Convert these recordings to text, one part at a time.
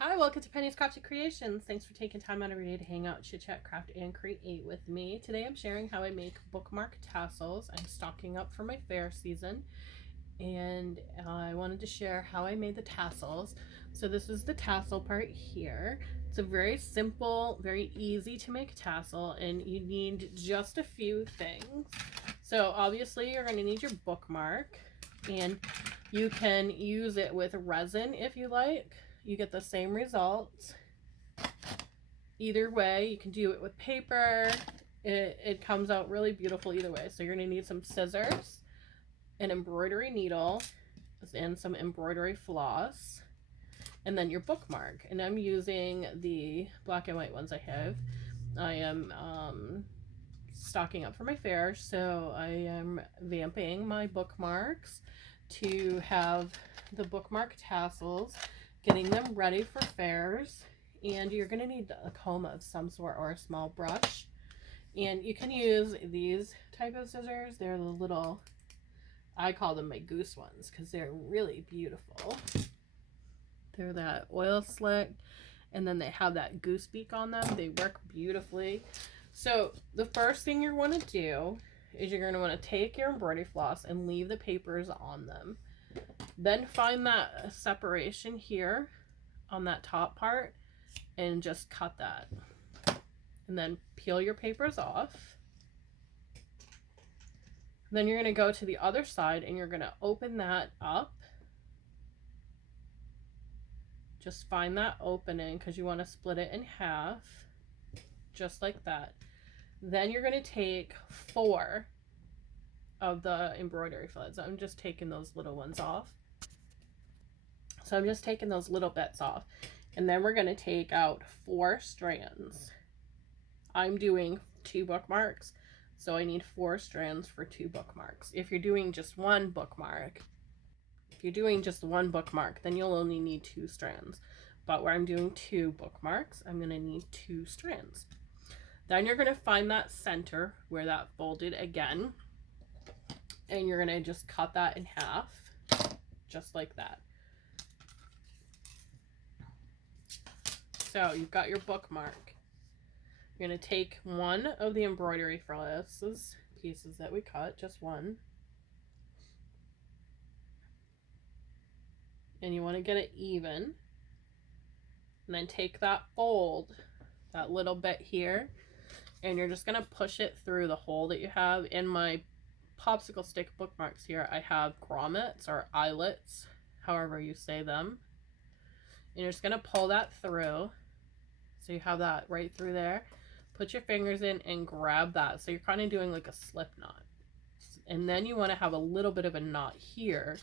Hi, welcome to Penny's Crafted Creations. Thanks for taking time out of your day to hang out, chit chat, craft, and create with me. Today I'm sharing how I make bookmark tassels. I'm stocking up for my fair season, and I wanted to share how I made the tassels. So this is the tassel part here. It's a very simple, very easy to make tassel, and you need just a few things. So obviously you're going to need your bookmark, and you can use it with resin if you like. You get the same results. Either way, you can do it with paper. It comes out really beautiful either way. So you're going to need some scissors, an embroidery needle, and some embroidery floss, and then your bookmark. And I'm using the black and white ones I have. I am stocking up for my fair, so I am vamping my bookmarks to have the bookmark tassels, getting them ready for fairs. And you're going to need a comb of some sort or a small brush, and you can use these type of scissors. They're the little, I call them my goose ones because they're really beautiful. They're that oil slick, and then they have that goose beak on them. They work beautifully. So the first thing you're going to do is you're going to want to take your embroidery floss and leave the papers on them. Then find that separation here on that top part and just cut that. And then peel your papers off. Then you're going to go to the other side and you're going to open that up. Just find that opening because you want to split it in half, just like that. Then you're going to take 4 of the embroidery threads. I'm just taking those little ones off. So I'm just taking those little bits off. And then we're going to take out 4 strands. I'm doing 2 bookmarks, so I need 4 strands for 2 bookmarks. If you're doing just one bookmark, then you'll only need 2 strands. But where I'm doing 2 bookmarks, I'm going to need 2 strands. Then you're going to find that center where that folded again, and you're going to just cut that in half, just like that. So you've got your bookmark. You're going to take one of the embroidery pieces that we cut, just one. And you want to get it even. And then take that fold, that little bit here, and you're just going to push it through the hole that you have. In my popsicle stick bookmarks here, I have grommets or eyelets, however you say them. And you're just going to pull that through. So you have that right through there. Put your fingers in and grab that. So you're kind of doing like a slip knot. And then you want to have a little bit of a knot here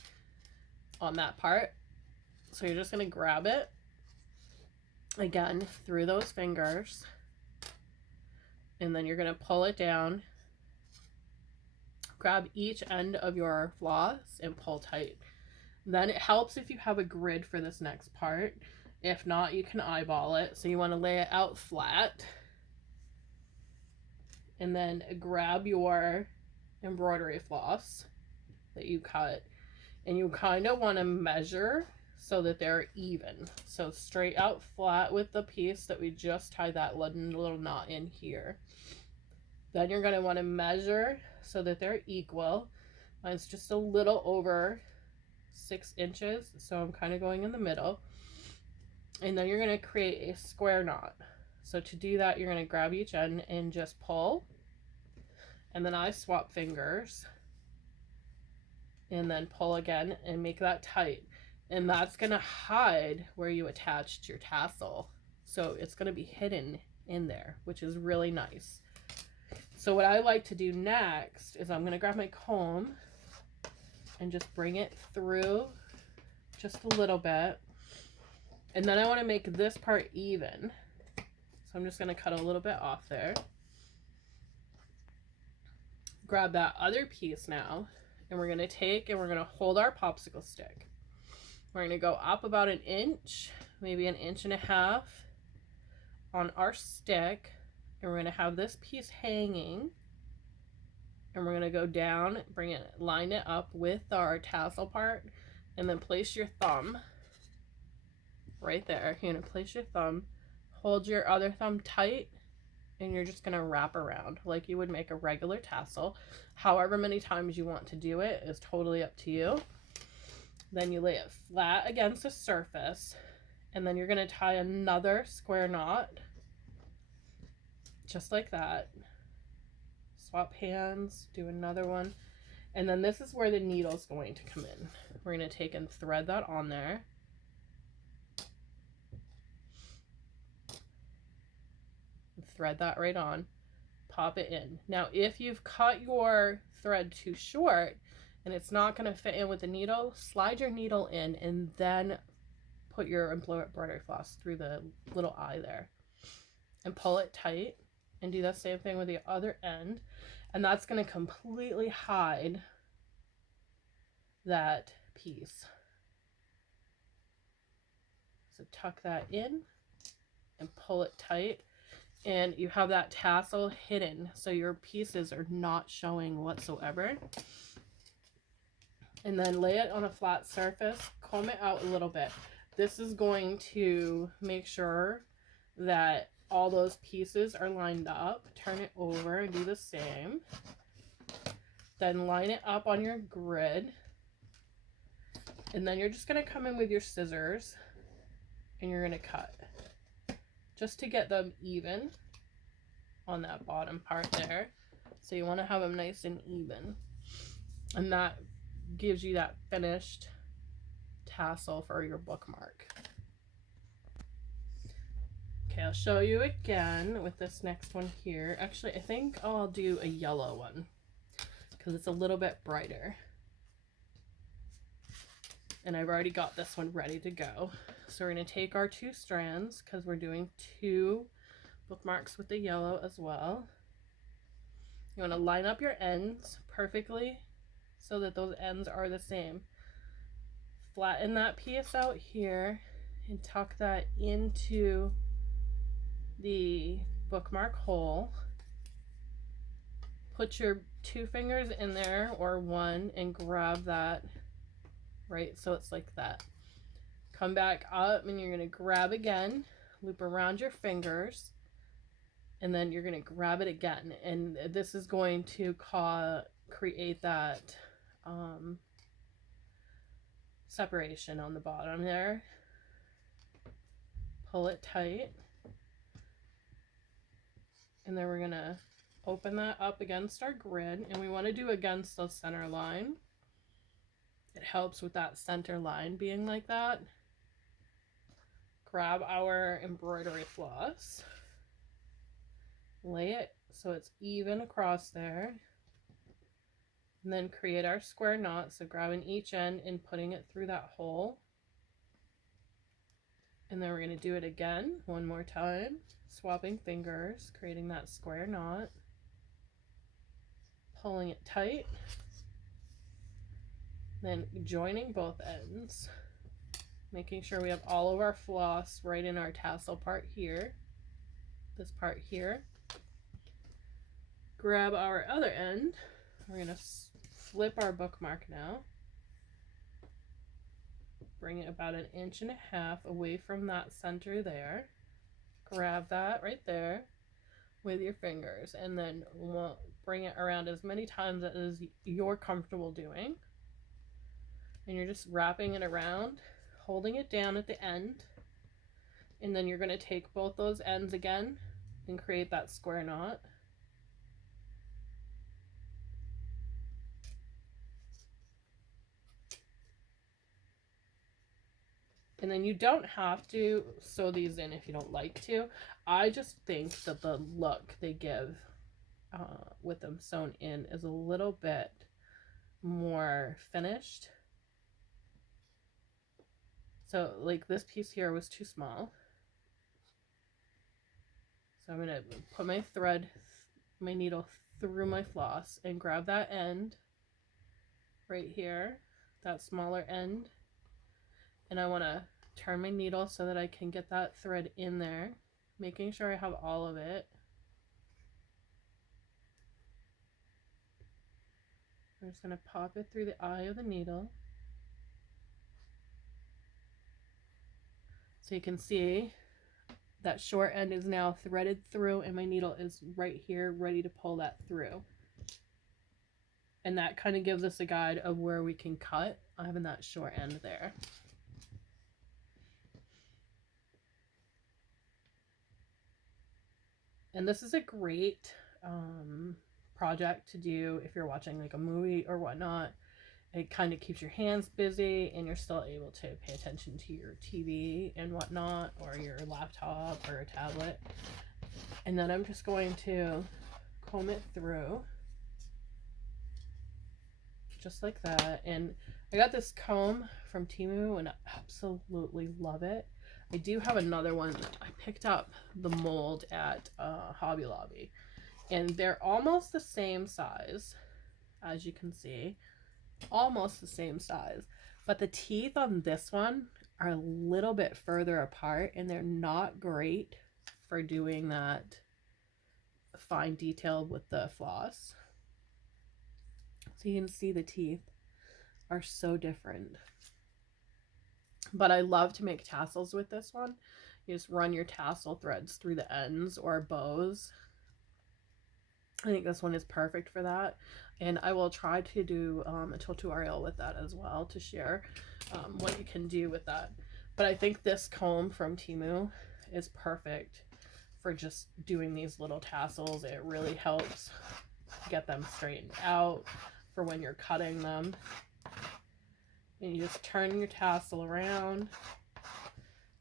on that part. So you're just going to grab it again through those fingers. And then you're going to pull it down. Grab each end of your floss and pull tight. Then it helps if you have a grid for this next part. If not, you can eyeball it. So you want to lay it out flat. And then grab your embroidery floss that you cut. And you kind of want to measure so that they're even. So straight out flat with the piece that we just tied that little knot in here. Then you're going to want to measure so that they're equal. Mine's just a little over 6 inches, so I'm kind of going in the middle. And then you're going to create a square knot. So to do that, you're going to grab each end and just pull. And then I swap fingers. And then pull again and make that tight. And that's going to hide where you attached your tassel. So it's going to be hidden in there, which is really nice. So what I like to do next is I'm going to grab my comb and just bring it through just a little bit. And then I want to make this part even. So I'm just going to cut a little bit off there. Grab that other piece now, and we're going to take and we're going to hold our popsicle stick. We're going to go up about 1 inch, maybe 1.5 inches on our stick, and we're going to have this piece hanging. And we're going to go down, bring it, line it up with our tassel part, and then place your thumb right there. You're gonna place your thumb, hold your other thumb tight, and you're just gonna wrap around like you would make a regular tassel. However many times you want to do it is totally up to you. Then you lay it flat against the surface, and then you're gonna tie another square knot, just like that. Swap hands, do another one, and then this is where the needle's going to come in. We're gonna take and thread that on there. Thread that right on, pop it in. Now if you've cut your thread too short and it's not going to fit in with the needle, slide your needle in and then put your embroidery floss through the little eye there and pull it tight, and do the same thing with the other end, and that's going to completely hide that piece. So tuck that in and pull it tight, and you have that tassel hidden so your pieces are not showing whatsoever. And then lay it on a flat surface, comb it out a little bit. This is going to make sure that all those pieces are lined up. Turn it over and do the same. Then line it up on your grid, and then you're just going to come in with your scissors and you're going to cut just to get them even on that bottom part there. So you want to have them nice and even, and that gives you that finished tassel for your bookmark. Okay, I'll show you again with this next one here. Actually, I think I'll do a yellow one because it's a little bit brighter. And I've already got this one ready to go. So we're going to take our 2 strands because we're doing 2 bookmarks with the yellow as well. You want to line up your ends perfectly so that those ends are the same. Flatten that piece out here and tuck that into the bookmark hole. Put your 2 fingers in there, or 1, and grab that right so it's like that. Come back up and you're going to grab again, loop around your fingers, and then you're going to grab it again, and this is going to create that separation on the bottom there. Pull it tight, and then we're going to open that up against our grid, and we want to do against the center line. It helps with that center line being like that. Grab our embroidery floss, lay it so it's even across there, and then create our square knot. So grabbing each end and putting it through that hole, and then we're going to do it again one more time, swapping fingers, creating that square knot, pulling it tight, then joining both ends, making sure we have all of our floss right in our tassel part here, this part here. Grab our other end. We're going to flip our bookmark now. Bring it about 1.5 inches away from that center there. Grab that right there with your fingers, and then bring it around as many times as you're comfortable doing. And you're just wrapping it around, holding it down at the end, and then you're going to take both those ends again and create that square knot. And then you don't have to sew these in if you don't like to. I just think that the look they give with them sewn in is a little bit more finished. So like this piece here was too small. So I'm going to put my needle through my floss and grab that end right here, that smaller end. And I want to turn my needle so that I can get that thread in there, making sure I have all of it. I'm just going to pop it through the eye of the needle. So you can see that short end is now threaded through and my needle is right here ready to pull that through. And that kind of gives us a guide of where we can cut having that short end there. And this is a great project to do if you're watching like a movie or whatnot. It kind of keeps your hands busy and you're still able to pay attention to your TV and whatnot, or your laptop or a tablet. And then I'm just going to comb it through just like that. And I got this comb from Temu and I absolutely love it. I do have another one. I picked up the mold at Hobby Lobby, and they're almost the same size, as you can see, almost the same size, but the teeth on this one are a little bit further apart and they're not great for doing that fine detail with the floss. So you can see the teeth are so different. But I love to make tassels with this one. You just run your tassel threads through the ends or bows. I think this one is perfect for that. And I will try to do a tutorial with that as well to share what you can do with that. But I think this comb from Temu is perfect for just doing these little tassels. It really helps get them straightened out for when you're cutting them. And you just turn your tassel around,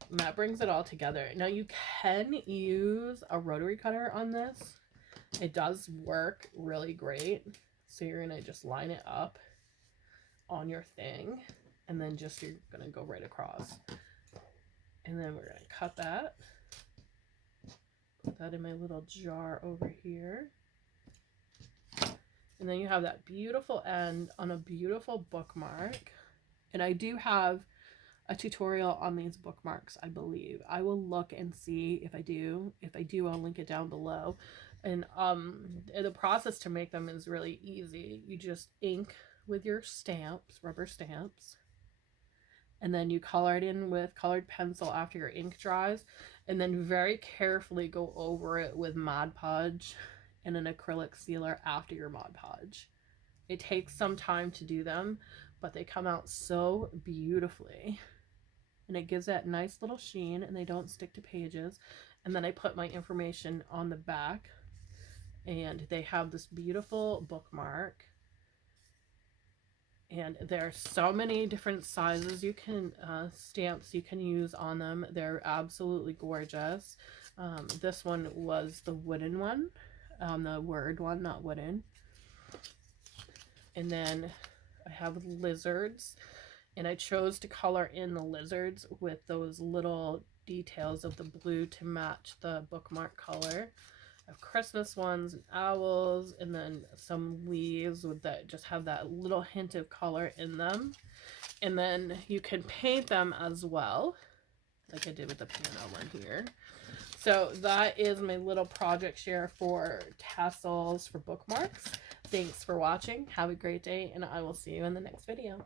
and that brings it all together. Now you can use a rotary cutter on this. It does work really great. So you're gonna just line it up on your thing, and then just you're gonna go right across. And then we're gonna cut that. Put that in my little jar over here. And then you have that beautiful end on a beautiful bookmark. And I do have a tutorial on these bookmarks, I believe. I will look and see if I do. If I do, I'll link it down below. And the process to make them is really easy. You just ink with your stamps, rubber stamps. And then you color it in with colored pencil after your ink dries. And then very carefully go over it with Mod Podge and an acrylic sealer after your Mod Podge. It takes some time to do them, but they come out so beautifully. And it gives that nice little sheen, and they don't stick to pages. And then I put my information on the back, and they have this beautiful bookmark. And there are so many different sizes you can, stamps you can use on them. They're absolutely gorgeous. This one was the wooden one, the word one, not wooden. And then I have lizards, and I chose to color in the lizards with those little details of the blue to match the bookmark color. I have Christmas ones and owls, and then some leaves with that just have that little hint of color in them. And then you can paint them as well, like I did with the piano one here. So that is my little project share for tassels for bookmarks. Thanks for watching. Have a great day, and I will see you in the next video.